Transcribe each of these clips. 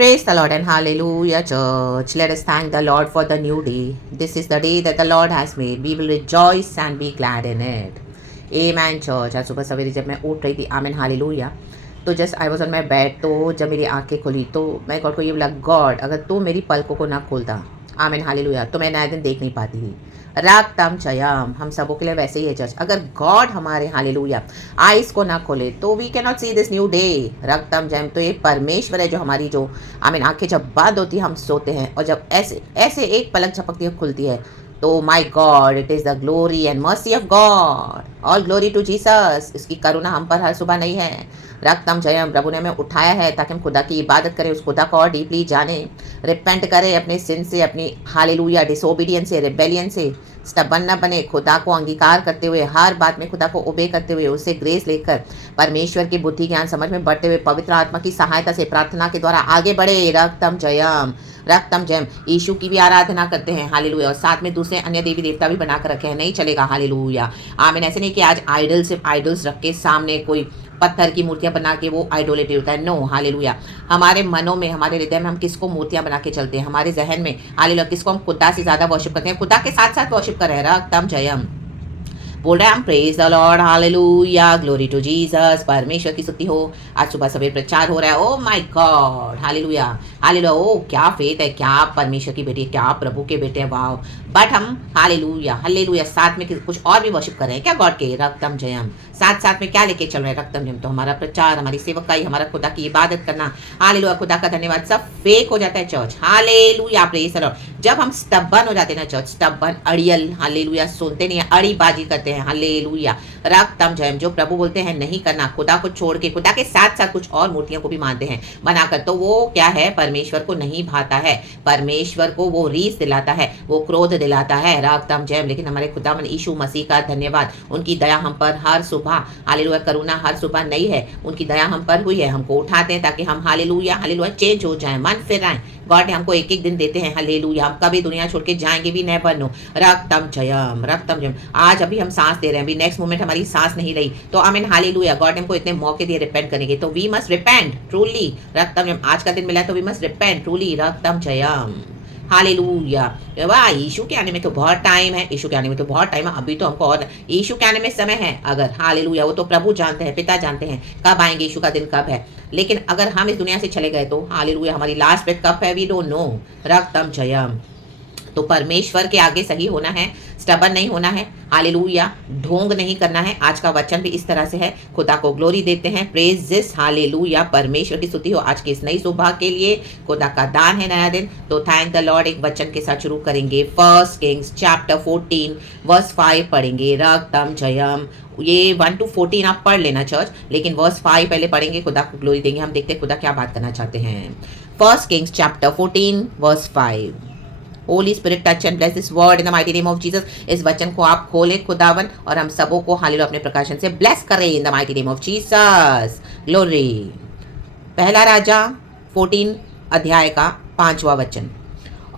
Praise the Lord and hallelujah, church. Let us thank the Lord for the new day. This is the day that the Lord has made. We will rejoice and be glad in it. Amen, church. आज सुबह सवेरे जब मैं उठ रही थी, amen hallelujah, तो just I was on my bed, तो जब मेरी आंखें खुली तो मैं गॉड को ये बोला, गॉड अगर तू मेरी पलकों को ना खोलता, आमेन हालेलुया, तो मैं नया दिन देख नहीं पाती थी। रागतम चयम, हम सबों के लिए वैसे ही है चर्च। अगर गॉड हमारे हालेलुया आइस को ना खोले तो we can not see this new day. रक्तम जयम, तो ये परमेश्वर है जो हमारी जो आमीन आंखें जब बंद होती है हम सोते हैं, और जब ऐसे ऐसे एक पलक झपकती है खुलती है, तो my God it is the glory and mercy of God. All glory to Jesus. इसकी करुणा हम पर हर सुबह नहीं है। रक्तम जयम, प्रभु ने हमें उठाया है ताकि हम खुदा की इबादत करें, उस खुदा को और डीपली जाने, रिपेंट करें अपने सिन से, अपनी हालेलुया डिसोबीडियंस से, रिबेलियन से, स्टबन न बने, खुदा को अंगीकार करते हुए, हर बात में खुदा को ओबे करते हुए, उससे ग्रेस लेकर परमेश्वर की बुद्धि ज्ञान समझ में बढ़ते हुए पवित्र आत्मा की सहायता से प्रार्थना के द्वारा आगे बढ़े। रक्तम जयम, रक्तम जयम। यीशु की भी आराधना करते हैं हालेलुया, और साथ में दूसरे अन्य देवी देवता भी बनाकर रखे हैं, नहीं चलेगा हालेलुया। आमीन। ऐसे नहीं कि आज आइडल्स रख के सामने कोई पत्थर की मूर्तियां बना के वो आइडोलेटी होता है, नो हालेलुया। हमारे मनों में, हमारे हृदय में हम किसको मूर्तियां बना के चलते हैं, हमारे जहन में हालेलुया किसको हम खुदा से ज्यादा वर्शिप करते हैं, खुदा के साथ साथ वर्शिप कर रहे हैं। रक्तम जयम बोल रहे हैं हम, praise the Lord hallelujah, glory to Jesus. परमेश्वर की स्तुति हो। आज सुबह सवेरे प्रचार हो रहा है, oh my God hallelujah hallelujah. Oh क्या फेथ है, क्या आप परमेश्वर की बेटी है, क्या आप प्रभु के बेटे हैं, वाह। बट हम हालेलुया हालेलुया साथ में कुछ और भी वर्शिप कर रहे हैं क्या गॉड के। रक्तम जयम, साथ साथ में क्या लेके चल रहे हैं, रक्तम जयम। तो हमारा प्रचार, हमारी सेवकाई, हमारा खुदा की इबादत करना, हालेलुया खुदा का धन्यवाद, सब फेक हो जाता है church. Hallelujah praise the Lord. जब हम स्टबन हो जाते हैं ना चर्च, स्टबन अड़ियल, हालेलुया सुनते नहीं है, अड़ीबाजी करते हैं, हालेलुया। रक्तम जयम, जो प्रभु बोलते हैं नहीं करना, खुदा को छोड़ के खुदा के साथ साथ कुछ और मूर्तियों को भी मानते हैं बनाकर, तो वो क्या है, परमेश्वर को नहीं भाता है, परमेश्वर को वो रीस दिलाता है, वो क्रोध दिलाता है। रक्तम जयम। लेकिन हमारे खुदावन यीशु मसीह का धन्यवाद, उनकी दया हम पर हर सुबह, हालेलुया करुणा हर सुबह नई है, उनकी दया हम पर हुई है, हमको उठाते हैं ताकि हम हालेलुया हालेलुया चेंज हो जाए, मन फिर आए। गॉड ने हमको एक एक दिन देते हैं हालेलुया, हम कभी दुनिया छोड़ के जाएंगे भी नेवर नो। रक्तम जयम, रक्तम जयम। आज अभी हम सांस दे रहे हैं, अभी नेक्स्ट मोमेंट हमारी सांस नहीं रही, तो आमीन हालेलुया। गॉड ने हमको इतने मौके दिए रिपेंट करने के, तो वी मस्ट रिपेंट ट्रूली। रक्तम जयम, आज का दिन मिला है तो वी मस्ट रिपेंट ट्रूली। रक्तम जयम हालेलुया। वाह, यीशु के आने में तो बहुत टाइम है, यीशु के आने में तो बहुत टाइम है, अभी तो हमको और यीशु के आने में समय है। अगर हालेलुया, वो तो प्रभु जानते हैं, पिता जानते हैं कब आएंगे, यीशु का दिन कब है। लेकिन अगर हम इस दुनिया से चले गए तो हालेलुया हमारी लास्ट डेट कब है, वी डोंट नो। रक्तम जयम। तो परमेश्वर के आगे सही होना है, स्टबन नहीं होना है, हालेलुया ढोंग नहीं करना है। आज का वचन भी इस तरह से है, खुदा को ग्लोरी देते हैं, प्रेज दिस हालेलुया। परमेश्वर की स्तुति हो आज के इस नई सुबह के लिए, खुदा का दान है नया दिन, तो थैंक द लॉर्ड। एक वचन के साथ शुरू करेंगे, 1 किंग्स चैप्टर 14 वर्स 5 पढ़ेंगे। रक्तम जयम, ये 1 to 14 आप पढ़ लेना चर्च, लेकिन वर्स 5 पहले पढ़ेंगे, खुदा को ग्लोरी देंगे। हम देखते हैं खुदा क्या बात करना चाहते हैं। 1 Kings chapter 14 verse 5। Holy Spirit touch and bless this word in the mighty name of Jesus. इस वचन को आप खोले खुदावन, और हम सबों को हालेलुया अपने प्रकाशन से ब्लेस करें इन the mighty name of Jesus. Glory. पहला राजा 14 अध्याय का 5वां वचन।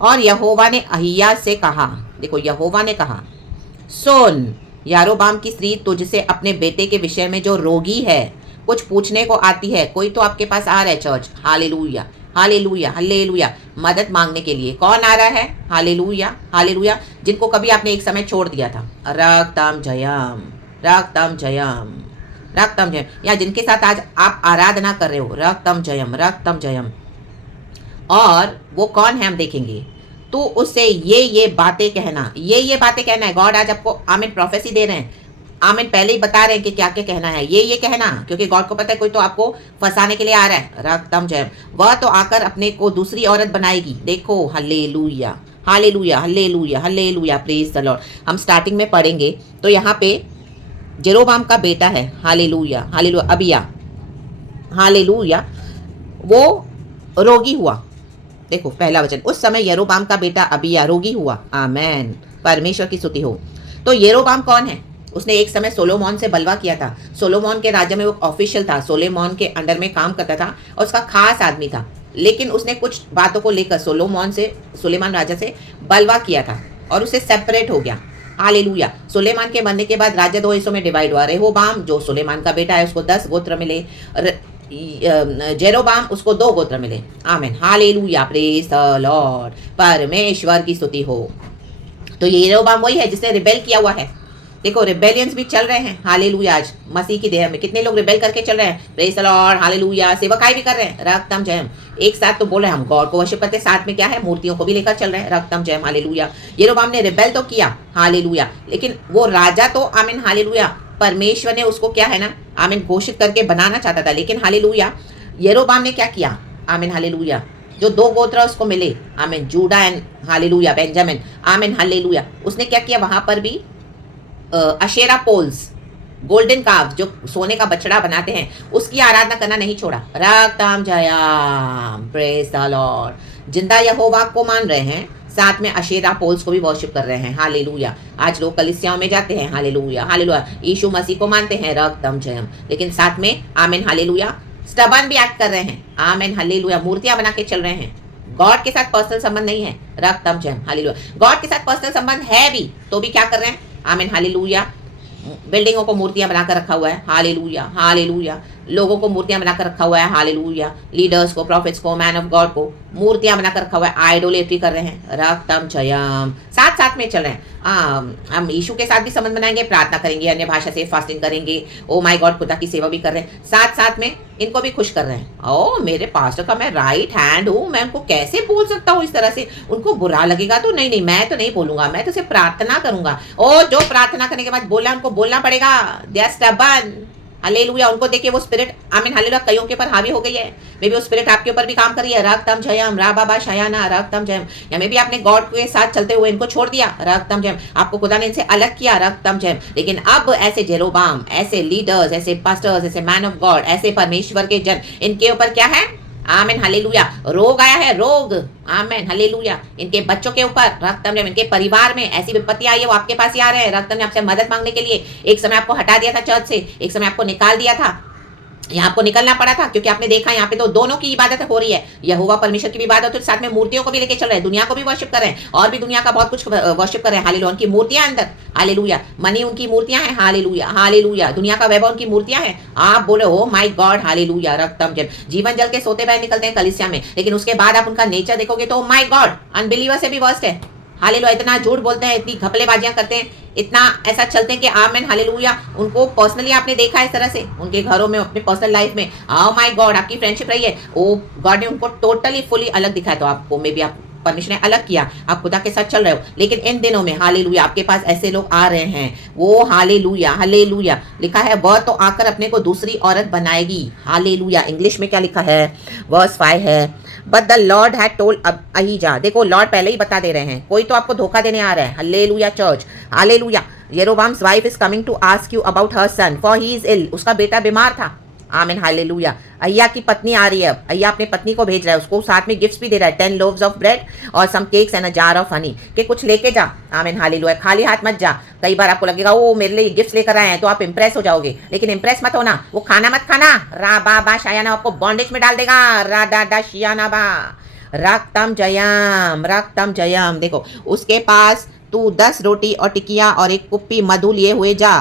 और यहोवा ने अहिया से कहा, देखो यहोवा ने कहा, सुन यारोबाम की स्त्री तुझसे अपने बेटे के विषय में जो रोगी है कुछ पूछने को आती है। कोई तो आपके पास आ रहा है चर्च, हालेलुया हालेलुया हालेलुया, मदद मांगने के लिए। कौन आ रहा है, हालेलुया हालेलुया, जिनको कभी आपने एक समय छोड़ दिया था। रक्तम जयम, रक्तम जयम, रक्तम जयम, या जिनके साथ आज आप आराधना कर रहे हो, रक्तम जयम, रक्तम जयम। और वो कौन है हम देखेंगे। तो उससे ये बातें कहना, ये बातें कहना है। गॉड आज आपको आमीन प्रोफेसी दे रहे हैं, आमीन पहले ही बता रहे हैं कि क्या क्या कहना है, ये कहना, क्योंकि गॉड को पता है कोई तो आपको फंसाने के लिए आ रहा है। रक्तम जयम, वह तो आकर अपने को दूसरी औरत बनाएगी। देखो hallelujah hallelujah hallelujah hallelujah, praise the Lord. हम स्टार्टिंग में पढ़ेंगे तो यहाँ पे जेरोबाम का बेटा है, हालेलुया हालेलुया, अबिया, हालेलुया, वो रोगी हुआ। देखो पहला वचन, उस समय यरोबाम का बेटा अबिया रोगी हुआ। आमेन, परमेश्वर की स्तुति हो। तो यरोबाम कौन है, उसने एक समय सोलोमोन से बलवा किया था। सोलोमोन के राज्य में वो ऑफिशियल था, सोलोमोन के अंडर में काम करता था और उसका खास आदमी था। लेकिन उसने कुछ बातों को लेकर सुलेमान राजा से बलवा किया था और उसे सेपरेट हो गया। हालेलुया। सुलेमान के मरने के बाद राज्य 2 हिस्सों में डिवाइड हुआ। रेहोबाम जो सुलेमान का बेटा है उसको 10 गोत्र मिले, जेरोबाम उसको 2 गोत्र मिले। आमीन, हालेलुया, प्रेज द लॉर्ड, परमेश्वर की स्तुति हो। तो ये जेरोबाम वही है जिसने रिबेल किया हुआ है। देखो रिबेलियंस भी चल रहे हैं, हालेलुया, आज मसीह की देह में कितने लोग रिबेल करके चल रहे हैं, प्रेज द लॉर्ड, हालेलुया, सेवकाई भी कर रहे हैं, रक्तम जयम, एक साथ तो बोल रहे हैं हम गॉड को वर्शिप करते हैं, साथ में क्या है, मूर्तियों को भी लेकर चल रहे हैं, रक्तम जयम, हालेलुया। येरोबाम ने रिबेल तो किया, हालेलुया, लेकिन वो राजा तो आमीन, हालेलुया, परमेश्वर ने उसको क्या है ना, आमीन, घोषित करके बनाना चाहता था, लेकिन हालेलुया येरोबाम ने क्या किया, आमीन, हालेलुया, जो 2 गोत्र उसको मिले, आमीन, जूडा एंड हालेलुया बेंजामिन, आमीन, हालेलुया, उसने क्या किया, वहां पर भी अशेरा पोल्स, गोल्डन काव, जो सोने का बछड़ा बनाते हैं, उसकी आराधना करना नहीं छोड़ा, रक्तम जयाम, प्रेज द लॉर्ड, जिंदा यहोवा को मान रहे हैं, साथ में अशेरा पोल्स को भी वर्शिप कर रहे हैं, हालेलुया। आज लोग कलीसियाओं में जाते हैं, हालेलुया, हालेलुया, यीशु मसीह को मानते हैं, रक्तम जयम, लेकिन साथ में आमीन, हालेलुया, स्टबन भी एक्ट कर रहे हैं, आमीन, हालेलुया, मूर्तियां बना के चल रहे हैं। गॉड के साथ पर्सनल संबंध नहीं है, रक्तम जयम, हालेलुया। गॉड के साथ पर्सनल संबंध है भी तो भी क्या कर रहे हैं, आमीन, हालेलुया, बिल्डिंगों को मूर्तियां बनाकर रखा हुआ है, हालेलुया, हालेलुया, लोगों को मूर्तियां बनाकर रखा हुआ है, हालेलुया, लीडर्स को, प्रॉफिट्स को, मैन ऑफ गॉड को मूर्तियां बनाकर रखा हुआ है, आइडोलेट्री कर रहे हैं, रक्तम जयम, साथ साथ में चल रहे हैं। हम यीशु के साथ भी संबंध बनाएंगे, प्रार्थना करेंगे, अन्य भाषा से फास्टिंग करेंगे, ओ माय गॉड, खुदा की सेवा भी कर रहे हैं, साथ साथ में इनको भी खुश कर रहे हैं। ओ मेरे पास्टर का मैं राइट हैंड हूँ, मैं उनको कैसे बोल सकता हूँ इस तरह से, उनको बुरा लगेगा तो नहीं, मैं तो नहीं बोलूंगा, मैं तो सिर्फ प्रार्थना करूंगा। ओ जो प्रार्थना करने के बाद बोला, उनको बोलना पड़ेगा, दे आर स्टबर्न, हालेलुया, उनको देखिए वो स्पिरिट, आमीन, हालेलुया, कईयों के ऊपर हावी हो गई है, मे बी वो स्पिरिट आपके ऊपर भी काम कर रही है, रक्तम जयम, रा बाबा शयाना, रक्तम जयम, या मे बी आपने गॉड के साथ चलते हुए इनको छोड़ दिया, रक्तम जयम, आपको खुदा ने इनसे अलग किया, रक्तम जयम, लेकिन अब ऐसे जेरोबाम, ऐसे लीडर्स, ऐसे पास्टर्स, ऐसे मैन ऑफ गॉड, ऐसे परमेश्वर के जन, इनके ऊपर क्या है, आमीन, हालेलुया, रोग आया है, रोग, आमीन, हालेलुया, इनके बच्चों के ऊपर, रक्तम जयम, इनके परिवार में ऐसी विपत्ति आई है, वो आपके पास ही आ रहे हैं, रक्तम ने आपसे मदद मांगने के लिए, एक समय आपको हटा दिया था चर्च से, एक समय आपको निकाल दिया था, यहाँ आपको निकलना पड़ा था, क्योंकि आपने देखा यहाँ पे तो दोनों की इबादत हो रही है, यहोवा परमेश्वर की भी इबादत, साथ में मूर्तियों को भी लेके चल रहे हैं, दुनिया को भी वर्शिप कर रहे हैं, और भी दुनिया का बहुत कुछ वर्शिप कर रहे हैं, हालेलुया, उनकी मूर्तियां अंदर, हालेलुया, मनी उनकी मूर्तियां हैं, हालेलुया, हालेलुया, दुनिया का वैभव उनकी मूर्तियां हैं। आप बोले ओ माय गॉड, हालेलुया, रक्तम जयम, जीवन जल के सोते बहन निकलते हैं कलीसिया में, लेकिन उसके बाद आप उनका नेचर देखोगे तो माय गॉड, अनबिलीवर से भी वर्स्ट है, हालेलुया, इतना झूठ बोलते हैं, इतनी घपलेबाजियां करते हैं, इतना ऐसा चलते हैं कि आमेन, हालेलुया, उनको पर्सनली आपने देखा है इस तरह से, उनके घरों में, अपने पर्सनल लाइफ में, ओ माय गॉड, आपकी फ्रेंडशिप रही है, ओ गॉड ने उनको टोटली फुली अलग दिखाया, तो आपको मे बी आप परमिशन ने अलग किया, आप खुदा के साथ चल रहे हो, लेकिन इन दिनों में हालेलुया आपके पास ऐसे लोग आ रहे हैं, वो हालेलुया, हालेलुया, लिखा है वह तो आकर अपने को दूसरी औरत बनाएगी, हालेलुया, इंग्लिश में क्या लिखा है, वर्स 5 है, but the lord had told Ahijah, देखो लॉर्ड पहले ही बता दे रहे हैं, कोई तो आपको धोखा देने आ रहा है, hallelujah church, hallelujah, Jeroboam's wife is coming to ask you about her son for he is ill, उसका बेटा बीमार था, आमीन, हालेलुया, अय्या की पत्नी आ रही है, अब अय्या अपने पत्नी को भेज रहा है, उसको साथ में गिफ्ट्स भी दे रहा है, 10 लोव्स ऑफ ब्रेड और some cakes and a jar of honey, कि कुछ लेके जा, आमीन, हालेलुया, खाली हाथ मत जा, कई बार आपको लगेगा वो मेरे लिए गिफ्ट्स लेकर आए हैं तो आप इंप्रेस हो जाओगे, लेकिन इंप्रेस मत होना, वो खाना मत खाना, रा बा बा शायाना आपको बॉन्डेज में डाल देगा, रा डा डा शियाना बा, रक्तम जयम, रक्तम जयम, देखो उसके पास तू 10 रोटी और टिकिया और एक कुप्पी मधु लिए हुए जा,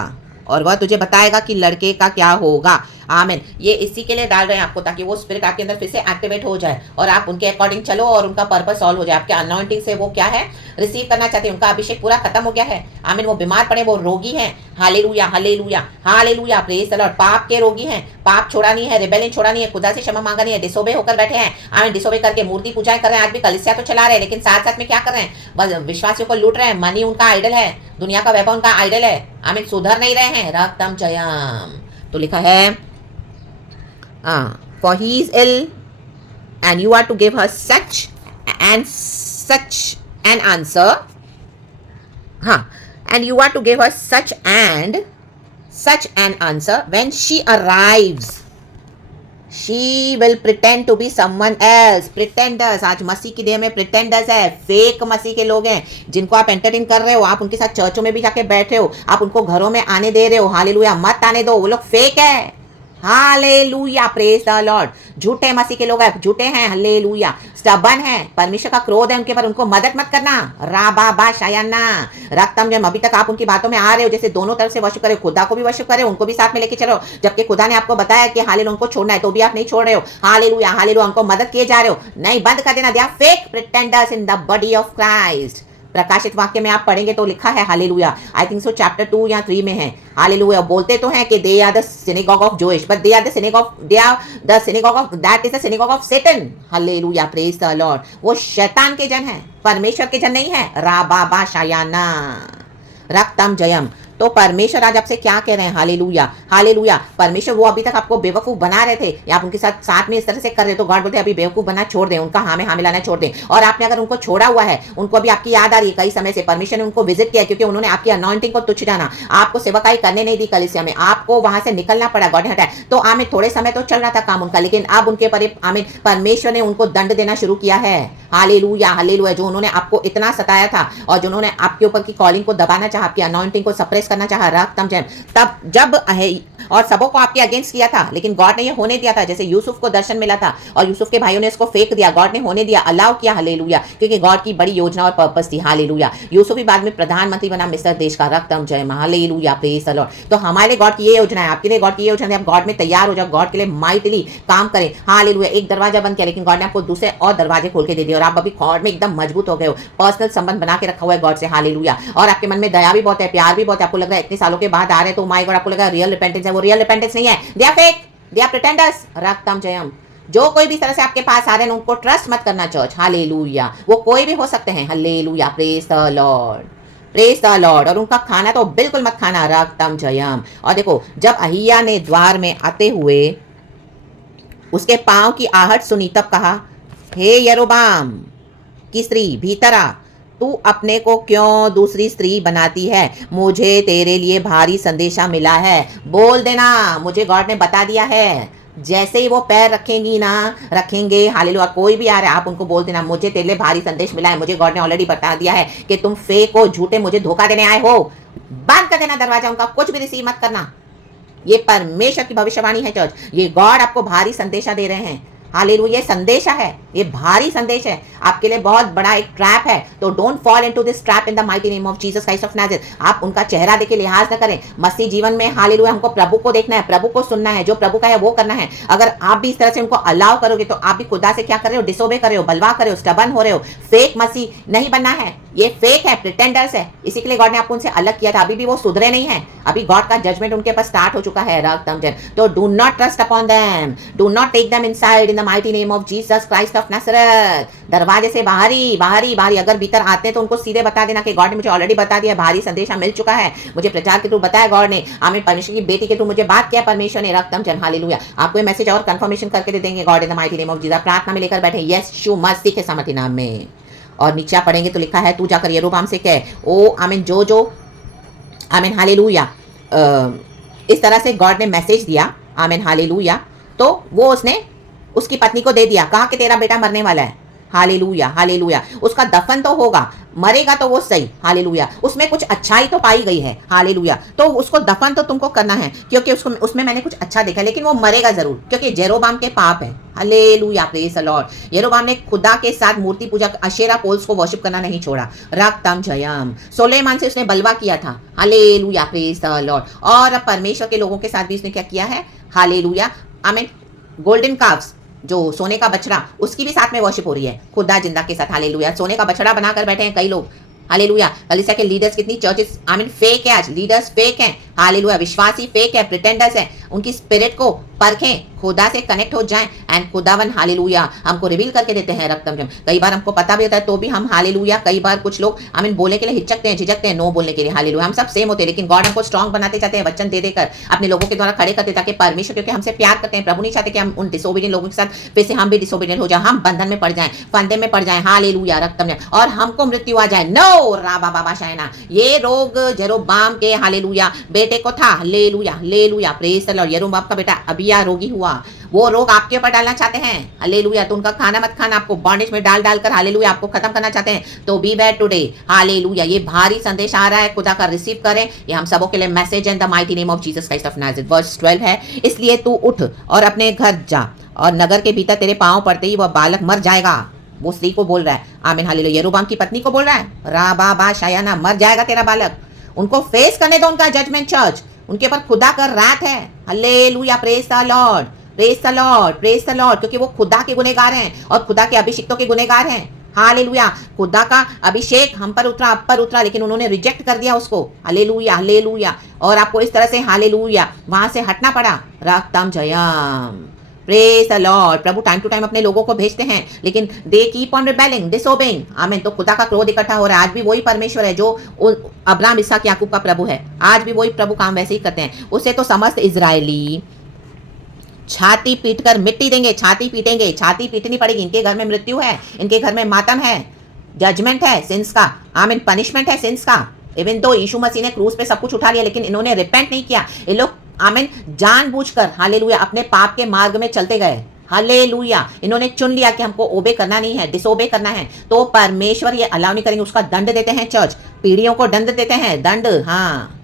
और वह तुझे बताएगा कि लड़के का क्या होगा, आमीन, ये इसी के लिए डाल रहे हैं आपको, ताकि वो स्पिरिट आपके अंदर फिर से एक्टिवेट हो जाए और आप उनके अकॉर्डिंग चलो और उनका पर्पस सॉल्व हो जाए, आपके अनॉइंटिंग से वो क्या है, रिसीव करना चाहते हैं, उनका अभिषेक पूरा खत्म हो गया है, आमीन, वो बीमार पड़े, वो रोगी हैं, hallelujah, hallelujah, hallelujah, praise the Lord, पाप के रोगी हैं, पाप छोड़ा नहीं है, रिबेलियन छोड़ा नहीं है, खुदा से क्षमा मांगा नहीं है, डिसोबे होकर बैठे हैं, आमीन, डिसोबे करके मूर्ति पूजाएं कर रहे हैं, आज भी कलीसिया तो चला रहे हैं, लेकिन साथ साथ में क्या कर रहे हैं, बस विश्वासियों को लूट रहे हैं, मनी उनका आइडल है, दुनिया का वैभव उनका आइडल है, आमीन, सुधर नहीं रहे हैं, रक्तम जयम, तो लिखा है for he is ill and you are to give her such an answer, and you are to give her such an answer when she arrives, she will pretend to be someone else, pretenders, आज मसीह की देह में pretenders है, fake मसीह के लोग हैं, जिनको आप एंटरटेन कर रहे हो, आप उनके साथ चर्चों में भी जाके बैठ रहे हो, आप उनको घरों में आने दे रहे हो, हालेलुया, मत आने दो, वो लोग फेक है, हालेलुया, प्रेज द लॉर्ड। झूठे मसीह के लोग हैं, झूठे हैं, हालेलुया, स्टबन है, परमेश्वर का क्रोध है उनके पर, उनको मदद मत करना। राबा शायना रक्तम जम, अभी तक आप उनकी बातों में आ रहे हो, जैसे दोनों तरफ से वर्शिप करे, खुदा को भी वर्शिप करे, उनको भी साथ में लेके चलो, जबकि खुदा ने आपको बताया कि हालेलुया उनको छोड़ना है, तो भी आप नहीं छोड़ रहे हो। हालेलुया हालेलुया, उनको मदद किए जा रहे हो, नहीं, बंद कर देना। They are fake pretenders in the body of Christ. प्रकाशित वाक्य में आप पढ़ेंगे तो लिखा है, hallelujah, I think so chapter 2 या 3 में है। हालेलुया, बोलते तो हैं कि they are the synagogue of Jewish, but they are the synagogue of, that is the synagogue of Satan. Hallelujah, praise the Lord. वो शैतान के जन है, परमेश्वर के जन नहीं है। राबाबा शायाना रक्तम जयम। तो परमेश्वर आज आपसे क्या कह रहे हैं? Hallelujah hallelujah. परमेश्वर वो अभी तक आपको बेवकूफ बना रहे थे, या आप उनके साथ में इस तरह से कर रहे, तो गॉड बोलते हैं अभी बेवकूफ बना छोड़ दें, उनका हाँ में हाँ मिलाना छोड़ दें। और आपने अगर उनको छोड़ा हुआ है, उनको अभी आपकी याद आ रही है कई समय से, परमेश्वर ने उनको विजिट किया क्योंकि उन्होंने आपकी अनॉइंटिंग को तुच्छ जाना, आपको सेवकाई करने नहीं दी कलीसिया में, आपको वहां से निकलना पड़ा, गॉड ने हटाया। तो आमिर थोड़े समय तो चल रहा था काम उनका, लेकिन अब उनके पर आमिर परमेश्वर ने उनको दंड देना शुरू किया है। Hallelujah hallelujah. जो उन्होंने आपको इतना सताया था और जिन्होंने आपके ऊपर की कॉलिंग को दबाना चाहा, आपकी अनॉइंटिंग को सप्रेस करना चाहा, रक्तम तब जब और सबों को आपके अगेंस्ट किया था, लेकिन गॉड ने ये होने दिया था। जैसे यूसुफ को दर्शन मिला था और यूसुफ के भाइयों ने इसको फेंक दिया, गॉड ने होने दिया, अलाउ किया, हालेलुया, क्योंकि गॉड की बड़ी योजना और पर्पस थी। हालेलुया। यूसुफ भी बाद में प्रधानमंत्री बना मिस्र देश का, रक्तम जय, हालेलुया, प्रेज द लॉर्ड। तो हमारे गॉड की ये योजना है, आपके लिए गॉड की ये योजना है। आप गॉड में तैयार हो जाओ, गॉड के लिए माइटली काम करें। हालेलुया। एक दरवाजा बंद किया, लेकिन गॉड ने आपको दूसरे और दरवाजे खोल के दे दिए, और आप अभी गॉड में एकदम मजबूत हो गए हो, पर्सनल संबंध बना के रखा हुआ है गॉड से। हालेलुया। और आपके मन में दया भी बहुत है, प्यार भी बहुत है। आपको लग रहा है इतने सालों के बाद आ रहे तो माय गॉड, आपको लगा रियल रिपेंटेंस है, वो रियल रिपेंटेंस नहीं है, they are fake, they are pretenders. रक्तम जयम। जो कोई भी तरह से आपके पास आ रहे हैं उनको ट्रस्ट मत करना चर्च। हालेलुया। वो कोई भी हो सकते हैं। Hallelujah, praise the Lord, praise the Lord. और उनका खाना तो बिल्कुल मत खाना, रक्तम जयम। और देखो, जब अहिया ने द्वार में आते हुए उसके पांव की आहट सुनी, तब कहा, हे यरोबाम की स्त्री, भीतर आ, तू अपने को क्यों दूसरी स्त्री बनाती है? मुझे तेरे लिए भारी संदेशा मिला है। बोल देना, मुझे गॉड ने बता दिया है। जैसे ही वो पैर रखेंगी ना, रखेंगे, हालेलुया, कोई भी आ रहा है, आप उनको बोल देना, मुझे तेरे लिए भारी संदेश मिला है, मुझे गॉड ने ऑलरेडी बता दिया है कि तुम फेक हो, झूठे, मुझे धोखा देने आए हो। बंद कर देना दरवाजा, उनका कुछ भी रिसीव मत करना। ये परमेश्वर की भविष्यवाणी है चर्च, ये गॉड आपको भारी संदेशा दे रहे हैं। हालेलुया, ये संदेश है, ये भारी संदेश है, आपके लिए बहुत बड़ा एक ट्रैप है। तो don't fall into this trap in the mighty name of Jesus Christ of Nazareth. आप उनका चेहरा देके लिहाज न करें। मसीह जीवन में हालेलुया हमको प्रभु को देखना है, प्रभु को सुनना है, जो प्रभु का है वो करना है। अगर आप भी इस तरह से उनको अलाउ करोगे तो आप भी खुदा से क्या कर रहे हो? डिसोबे कर रहे हो, बलवा कर रहे हो, स्टबन हो रहे हो। फेक मसीह नहीं बनना है, ये फेक है, प्रिटेंडर्स है। इसी के लिए गॉड ने आपको उनसे अलग किया था। अभी भी वो सुधरे नहीं है, अभी गॉड का जजमेंट उनके पास स्टार्ट हो चुका है, रक्तम जय। तो do not trust upon them, do not take them inside in the mighty name of Jesus Christ of Nazareth. दरवाजे से बाहरी बाहरी बाहरी अगर भीतर आते हैं तो उनको सीधे बता देना कि गॉड ने मुझे ऑलरेडी बता दिया, भारी संदेशा मिल चुका है, मुझे प्रचार के थ्रू बताया गॉड ने, आमीन, परमेश्वर की बेटी के थ्रू मुझे बात किया परमेश्वर ने, रक्तम जन, हालेलुया। आपको ये मैसेज और कंफर्मेशन करके दे देंगे God in the mighty name of Jesus. प्रार्थना में लेकर बैठे, यीशु मसीह के समर्थी नाम में। और नीचे आप पढ़ेंगे तो लिखा है, तू जाकर यरोबाम से कह, ओ आमीन, जो आमीन, हालेलुया, इस तरह से गॉड ने मैसेज दिया, आमीन, हालेलुया। तो वो उसने उसकी पत्नी को दे दिया, कहा कि तेरा बेटा मरने वाला है, हालेलुया हालेलुया। उसका दफन तो होगा, मरेगा तो वो सही, हालेलुया, उसमें कुछ अच्छाई तो पाई गई है, हालेलुया। तो उसको दफन तो तुमको करना है, क्योंकि उसमें मैंने कुछ अच्छा देखा, लेकिन वो मरेगा जरूर, क्योंकि जेरोबाम के पाप है, हालेलुया, प्रेज द लॉर्ड। यरोबाम ने खुदा के साथ मूर्ति पूजा, अशेरा पोल्स को वर्शिप करना नहीं छोड़ा, रक्तम जयम। सुलेमान से उसने बलवा किया था, हालेलुया, प्रेज द लॉर्ड। और अब परमेश्वर के लोगों के साथ भी उसने क्या किया है, हालेलुया, आमीन। गोल्डन काव्स, जो सोने का बछड़ा, उसकी भी साथ में वर्शिप हो रही है खुदा जिंदा के साथ, हालेलुया। सोने का बछड़ा बनाकर बैठे हैं कई लोग, हालेलुया। कलीसिया के लीडर्स, कितनी चर्चेस आमीन फेक है आज, लीडर्स फेक हैं, हालेलुया, विश्वासी फेक है, प्रिटेंडर्स हैं। उनकी स्पिरिट को परखें, खुदा से कनेक्ट हो जाएं, एंड खुदावन हालेलुया हमको रिवील करके देते हैं, रक्तम जम। कई बार हमको पता भी होता है तो भी हम हालेलुया, कई बार कुछ लोग आमीन बोलने के लिए हिचकते हैं, झिझकते हैं, नो बोलने के लिए, हालेलुया। हम सब सेम होते हैं, लेकिन गॉड हमको स्ट्रांग बनाते जाते हैं, वचन दे देकर अपने लोगों के द्वारा खड़े करते, ताकि परमेश्वर, क्योंकि हमसे प्यार करते हैं, प्रभु नहीं चाहते कि हम उन डिसोबीडियंट लोगों के साथ फिर से हम भी डिसोबीडियंट हो जाए, हम बंधन में पड़ जाएं, फंदे में पड़ जाएं, हालेलुया, रक्तम जम, और हमको मृत्यु आ जाए। नो राबा बाबा शायना, ये रोग जेरोबाम के, हालेलुया, बेटे को था, hallelujah hallelujah, praise the lord. यरूबाम का बेटा अबिय्याह रोगी हुआ, वो रोग आपके ऊपर डालना चाहते हैं, हालेलुया। तो उनका खाना मत खाना, आपको बॉन्डेज में डाल डालकर, हालेलुया, आपको खत्म करना चाहते हैं। तो बी वेयर टुडे, हालेलुया। ये भारी संदेश आ रहा है, खुदा का रिसीव करें। ये हम सबों के लिए मैसेज है, in the mighty name of Jesus Christ of Nazareth. Verse 12 है, इसलिए तू उठ और अपने घर जा, और नगर के भीतर तेरे पांव पड़ते ही वह बालक मर जाएगा। वो स्त्री को बोल रहा है, आमीन हालेलुया। यरूबाम की पत्नी को बोल रहा है, राबा शायाना, मर जाएगा तेरा बालक। उनको फेस करने दो उनका जजमेंट चर्च, उनके ऊपर खुदा का रात है, hallelujah, praise the Lord, praise the Lord, praise the Lord. क्योंकि वो खुदा के गुनहगार हैं और खुदा के अभिषिक्तों के गुनहगार हैं, हालेलुया। खुदा का अभिषेक हम पर उतरा, आप पर उतरा, लेकिन उन्होंने रिजेक्ट कर दिया उसको, हालेलुया हालेलुया। और आपको इस तरह से, हालेलुया, वहां से हटना पड़ा। रक्तम जयम, प्रेज द लॉर्ड। प्रभु टाइम टू टाइम अपने लोगों को भेजते हैं, लेकिन they keep on rebelling, disobeying, आमीन। तो खुदा का क्रोध इकट्ठा हो रहा है। आज भी वही परमेश्वर है जो अब्राहम, इसहाक, याकूब का प्रभु है। आज भी वही प्रभु काम वैसे ही करते हैं। उससे तो समस्त इजरायली छाती पीटकर मिट्टी देंगे, छाती पीटेंगे, छाती पीटनी पड़ेगी। इनके घर में मृत्यु है, इनके घर में मातम है, जजमेंट है सिंस का, आमीन, पनिशमेंट है सिंस का। इवन तो यीशु मसीह ने क्रूस पे सब कुछ उठा लिया, लेकिन इन्होंने रिपेंट नहीं किया। ये लोग, आमीन, जानबूझकर, हालेलुया, अपने पाप के मार्ग में चलते गए, हालेलुया। इन्होंने चुन लिया कि हमको ओबे करना नहीं है, डिसोबे करना है, तो परमेश्वर ये अलाउ नहीं करेंगे। उसका दंड देते हैं चर्च, पीढ़ियों को दंड देते हैं, दंड, हाँ।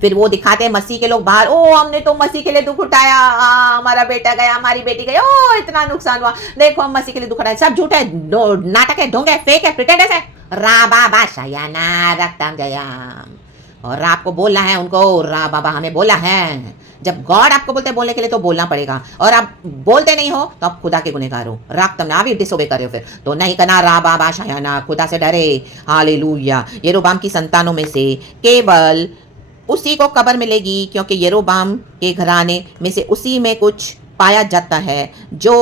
फिर वो दिखाते हैं मसीह के लोग बाहर, ओ हमने तो मसीह के लिए दुख उठाया, हमारा बेटा गया, हमारी बेटी गई, ओ इतना नुकसान हुआ, देखो हम मसीह के लिए दुख उठाए। सब झूठ है, नाटक है, ढोंग है, फेक है, प्रिटेंडर्स है। राबा बाशायाना रक्तम जयम। और आपको बोलना है उनको, रा बाबा हमें बोला है। जब गॉड आपको बोलते हैं बोलने के लिए, तो बोलना पड़ेगा। और आप बोलते नहीं हो तो आप खुदा के गुनहगार हो, रक्तम ना भी डिसोबे करे हो, फिर तो नहीं करना। रा बाबा शायाना, खुदा से डरे, हालेलुया। यरोबाम की संतानों में से केवल उसी को कब्र मिलेगी, क्योंकि यरोबाम के घराने में से उसी में कुछ पाया जाता है जो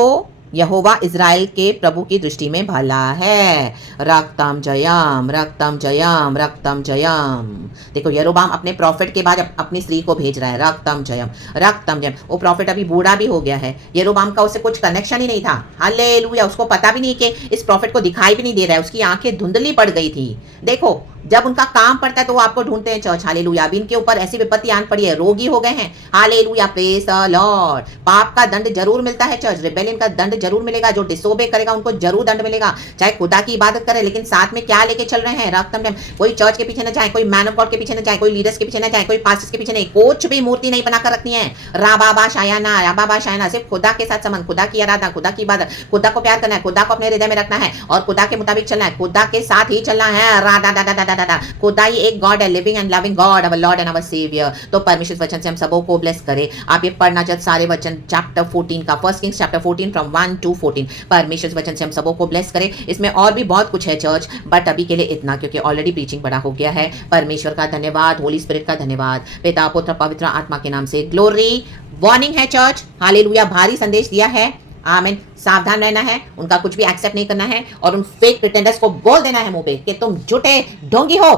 यहोवा इज़राइल के प्रभु की दृष्टि में भला है। रक्तम जयम, रक्तम जयम, रक्तम जयम। देखो यरोबाम अपने प्रॉफिट के बाद अपनी स्त्री को भेज रहा है, रक्तम जयम, रक्तम जयम। वो प्रॉफिट अभी बूढ़ा भी हो गया है, यरोबाम का उससे कुछ कनेक्शन ही नहीं था, हालेलुया। उसको पता भी नहीं कि इस प्रॉफिट को दिखाई भी नहीं दे रहा है, उसकी आंखें धुंधली पड़ गई थी। देखो जब उनका काम पड़ता है तो वो आपको ढूंढते हैं चर्च, हालेलुया। अभी इनके ऊपर ऐसी विपत्ति आन पड़ी है, रोगी हो गए हैं, हालेलुया, प्रेज द लॉर्ड। पाप का दंड जरूर मिलता है चर्च, रिबेलियन का दंड जरूर मिलेगा। जो डिसोबे करेगा उनको जरूर दंड मिलेगा, चाहे खुदा की इबादत करे, लेकिन साथ में क्या लेके चल रहे हैं, रक्तम जयम। कोई चर्च के पीछे न जाए, कोई मैन ऑफ गॉड के पीछे न जाए, कोई लीडर्स के पीछे न जाए, कोई पास्टर्स के पीछे नहीं, कुछ भी मूर्ति नहीं बनाकर रखनी है। राबाबा शायाना, राबाबा शायाना, सिर्फ खुदा के साथ संबंध, खुदा की आराधना, खुदा की इबादत, खुदा को प्यार करना है, खुदा को अपने हृदय में रखना है और खुदा के मुताबिक चलना है, खुदा के साथ ही चलना है। राधा दा दा दा दा, खुदा ही एक गॉड है, living and loving God, our Lord and our saviour. तो परमेश्वर वचन से हम सबों को ब्लेस करे। आप ये पढ़ना चाहते सारे वचन चैप्टर 14 का, first Kings chapter 14 from 1 to 14। परमेश्वर वचन से हम सबों को ब्लेस करे। इसमें और भी बहुत कुछ है चर्च, बट अभी के लिए इतना, क्योंकि ऑलरेडी प्रीचिंग बड़ा हो गया है। परमेश्वर का धन्यवाद, होली स्पिरिट का धन्यवाद, पिता पुत्र पवित्र आत्मा के नाम से ग्लोरी। वार्निंग है चर्च, हालेलुया, भारी संदेश दिया है, आमीन। सावधान रहना है, उनका कुछ भी एक्सेप्ट नहीं करना है और उन फेक प्रिटेंडर्स को बोल देना है मुंह पे कि तुम झूठे ढोंगी हो,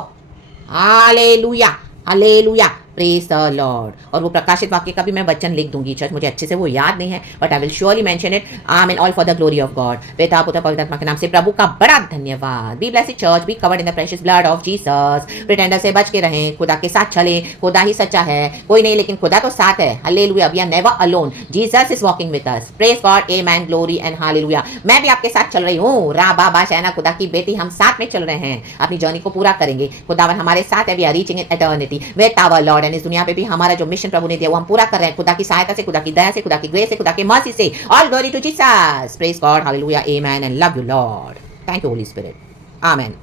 hallelujah hallelujah, praise the Lord. और वो प्रकाशित वाक्य का भी मैं वचन लिख दूंगी चर्च, मुझे अच्छे से वो याद नहीं है, but I will surely mention it, आमीन, all for the glory of God. पिता पुत्र पवित्र आत्मा के नाम से प्रभु का बड़ा धन्यवाद। Be blessed church, be covered in the precious blood of Jesus. Pretender से बच के रहें, खुदा के साथ चले, खुदा ही सच्चा है, कोई नहीं, लेकिन खुदा तो साथ है, hallelujah. We are never alone, Jesus is walking with us, praise God, amen, glory and hallelujah. मैं भी आपके साथ चल रही हूँ, रा बाबा शैना, खुदा की बेटी, हम साथ में चल रहे हैं, अपनी जर्नी को पूरा करेंगे। खुदावन हमारे साथ है, we are reaching in eternity with our Lord. And इस दुनिया पे भी हमारा जो मिशन प्रभु ने दिया वो हम पूरा कर रहे हैं, खुदा की सहायता से, खुदा की दया से, खुदा की ग्रेस से, खुदा की मर्सी से। All glory to Jesus, praise God, hallelujah, amen, and love you Lord. Thank you Holy Spirit, amen.